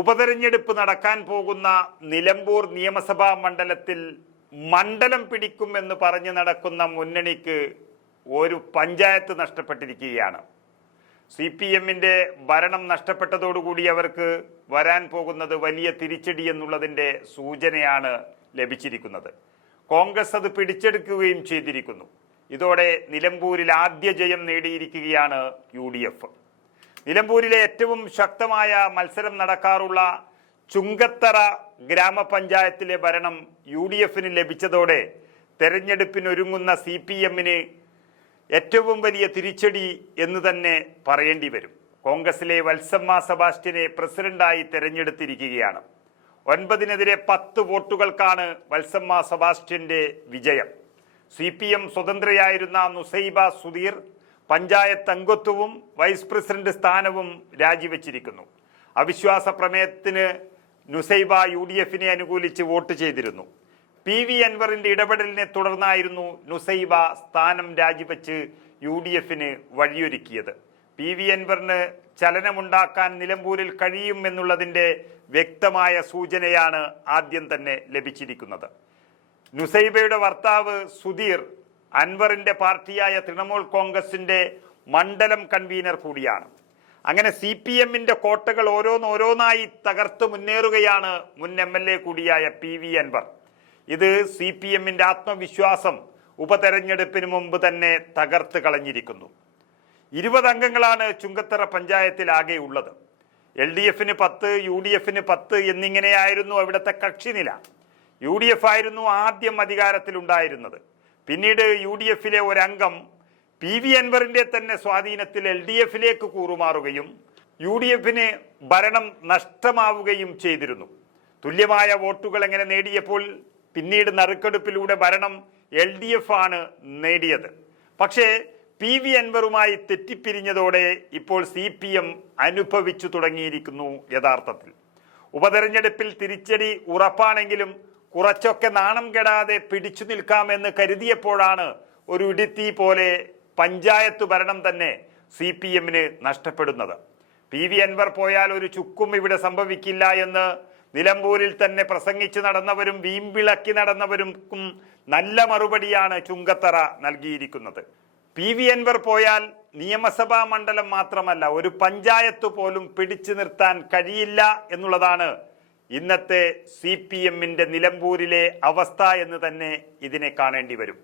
ഉപതെരഞ്ഞെടുപ്പ് നടക്കാൻ പോകുന്ന നിലമ്പൂർ നിയമസഭാ മണ്ഡലത്തിൽ മണ്ഡലം പിടിക്കുമെന്ന് പറഞ്ഞ് നടക്കുന്ന മുന്നണിക്ക് ഒരു പഞ്ചായത്ത് നഷ്ടപ്പെട്ടിരിക്കുകയാണ്. CPMന്റെ ഭരണം നഷ്ടപ്പെട്ടതോടുകൂടി അവർക്ക് വരാൻ പോകുന്നത് വലിയ തിരിച്ചടി എന്നുള്ളതിൻ്റെ സൂചനയാണ് ലഭിച്ചിരിക്കുന്നത്. കോൺഗ്രസ് അത് പിടിച്ചെടുക്കുകയും ചെയ്തിരിക്കുന്നു. ഇതോടെ നിലമ്പൂരിൽ ആദ്യ ജയം നേടിയിരിക്കുകയാണ് UDF. നിലമ്പൂരിലെ ഏറ്റവും ശക്തമായ മത്സരം നടക്കാറുള്ള ചുങ്കത്തറ ഗ്രാമപഞ്ചായത്തിലെ ഭരണം UDFന് ലഭിച്ചതോടെ തെരഞ്ഞെടുപ്പിനൊരുങ്ങുന്ന CPMന് ഏറ്റവും വലിയ തിരിച്ചടി എന്ന് തന്നെ പറയേണ്ടി വരും. കോൺഗ്രസിലെ വത്സമ്മ സെബാസ്റ്റ്യനെ പ്രസിഡന്റായി തെരഞ്ഞെടുത്തിരിക്കുകയാണ്. 9-നെതിരെ 10 വോട്ടുകൾക്കാണ് വത്സമ്മ സെബാസ്റ്റ്യന്റെ വിജയം. CPM സ്വതന്ത്രയായിരുന്ന നുസൈബ സുധീർ പഞ്ചായത്ത് അംഗത്വവും വൈസ് പ്രസിഡന്റ് സ്ഥാനവും രാജിവെച്ചിരിക്കുന്നു. അവിശ്വാസ പ്രമേയത്തിന് നുസൈബ UDFനെ അനുകൂലിച്ച് വോട്ട് ചെയ്തിരുന്നു. PV അൻവറിന്റെ ഇടപെടലിനെ തുടർന്നായിരുന്നു നുസൈബ സ്ഥാനം രാജിവെച്ച് UDFന് വഴിയൊരുക്കിയത്. PV അൻവറിന് ചലനമുണ്ടാക്കാൻ നിലമ്പൂരിൽ കഴിയും എന്നുള്ളതിൻ്റെ വ്യക്തമായ സൂചനയാണ് ആദ്യം തന്നെ ലഭിച്ചിരിക്കുന്നത്. നുസൈബയുടെ ഭർത്താവ് സുധീർ അൻവറിന്റെ പാർട്ടിയായ തൃണമൂൽ കോൺഗ്രസിന്റെ മണ്ഡലം കൺവീനർ കൂടിയാണ്. അങ്ങനെ CPMന്റെ കോട്ടകൾ ഓരോന്നായി തകർത്ത് മുന്നേറുകയാണ് മുൻ MLA കൂടിയായ PV അൻവർ. ഇത് CPMന്റെ ആത്മവിശ്വാസം ഉപതെരഞ്ഞെടുപ്പിന് മുമ്പ് തന്നെ തകർത്ത് കളഞ്ഞിരിക്കുന്നു. 20 അംഗങ്ങളാണ് ചുങ്കത്തറ പഞ്ചായത്തിൽ ആകെ ഉള്ളത്. LDFന് 10, UDFന് 10 എന്നിങ്ങനെയായിരുന്നു അവിടുത്തെ കക്ഷിനില. UDF ആയിരുന്നു ആദ്യം അധികാരത്തിലുണ്ടായിരുന്നത്. പിന്നീട് UDFലെ ഒരംഗം PV അൻവറിന്റെ തന്നെ സ്വാധീനത്തിൽ LDFലേക്ക് കൂറുമാറുകയും UDFന് ഭരണം നഷ്ടമാവുകയും ചെയ്തിരുന്നു. തുല്യമായ വോട്ടുകൾ എങ്ങനെ നേടിയപ്പോൾ പിന്നീട് നറുക്കെടുപ്പിലൂടെ ഭരണം LDF ആണ് നേടിയത്. പക്ഷേ PV അൻവറുമായി തെറ്റിപ്പിരിഞ്ഞതോടെ ഇപ്പോൾ CPM അനുഭവിച്ചു തുടങ്ങിയിരിക്കുന്നു. യഥാർത്ഥത്തിൽ ഉപതെരഞ്ഞെടുപ്പിൽ തിരിച്ചടി ഉറപ്പാണെങ്കിലും കുറച്ചൊക്കെ നാണം കെടാതെ പിടിച്ചു നിൽക്കാമെന്ന് കരുതിയപ്പോഴാണ് ഒരു ഇടിത്തീ പോലെ പഞ്ചായത്ത് ഭരണം തന്നെ CPMന് നഷ്ടപ്പെടുന്നത്. PV അൻവർ പോയാൽ ഒരു ചുക്കും ഇവിടെ സംഭവിക്കില്ല എന്ന് നിലമ്പൂരിൽ തന്നെ പ്രസംഗിച്ച് നടന്നവരും വീമ്പിളക്കി നടന്നവർക്കും നല്ല മറുപടിയാണ് ചുങ്കത്തറ നൽകിയിരിക്കുന്നത്. PV അൻവർ പോയാൽ നിയമസഭാ മണ്ഡലം മാത്രമല്ല ഒരു പഞ്ചായത്ത് പോലും പിടിച്ചു നിർത്താൻ കഴിയില്ല എന്നുള്ളതാണ് ഇന്നത്തെ CPMന്റെ നിലമ്പൂരിലെ അവസ്ഥ എന്ന് തന്നെ ഇതിനെ കാണേണ്ടി വരും.